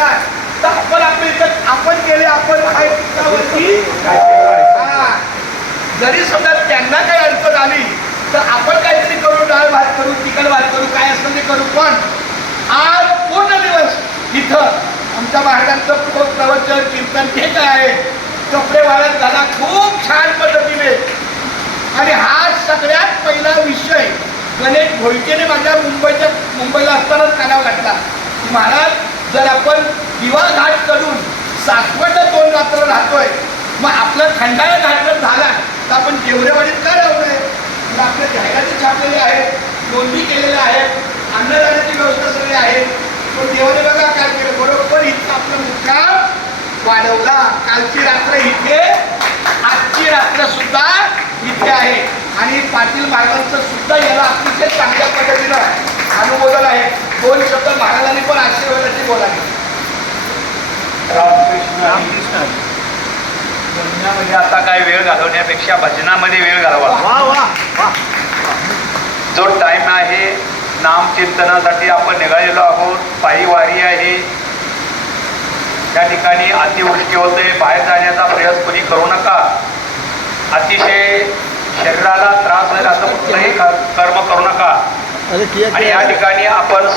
येणार तर आपण आपल्या इथं आपण गेले आपण आहे पिकावरती जरी समजा त्यांना काही अडचण आली तर आपण काहीतरी करू, डाळ भात करू, तिखट भात करू, काय असेल ते करू. पण आज पूर्ण दिवस इथं आमच्या महाराजांचं प्रवचन कीर्तन हे काय आहे, कपडे वाळत झाला खूप छान पद्धतीने. आणि हा सगळ्यात पहिला विषय गणेश भोईटेने माझ्या मुंबईला असतानाच कानावर घातला. महाराज, जर आपण दिवा घाट करून सासवड 2 रात्र राहतोय, मग आपला खंडाळा घाट जर झाला तर आपण जेवढेवाडीत का राहू नये. आपल्या जाहिराती छापलेले आहेत, नोंदी केलेल्या आहेत, अन्नदानाची व्यवस्था सगळी आहे. पण देवाने बघा काय केलं, बरोबर इथं आपला मुक्काम वाढवला. कालची रात्र इथे, आजची रात्र सुद्धा इथे आहे. आणि पाटील महाराजांचं सुद्धा याला अतिशय चांगल्या पद्धतीनं अनुमोदन आहे. 2 शब्द महाराजांनी पण आशीर्वादाची बोलावी. रामकृष्ण. भजनामध्ये आता काय वेळ घालवण्यापेक्षा भजनामध्ये वेळ घालवा. जो टाइम आहे नामचिंतनासाठी आपण निघालेलो आहोत. पायी वारी आहे. त्या ठिकाणी अतिवृष्टी होते, बाहेर जाण्याचा प्रयास कोणी करू नका. अतिशय शरीराला त्रास होईल असं कुठलंही कर्म करू नका. आणि या ठिकाणी आपण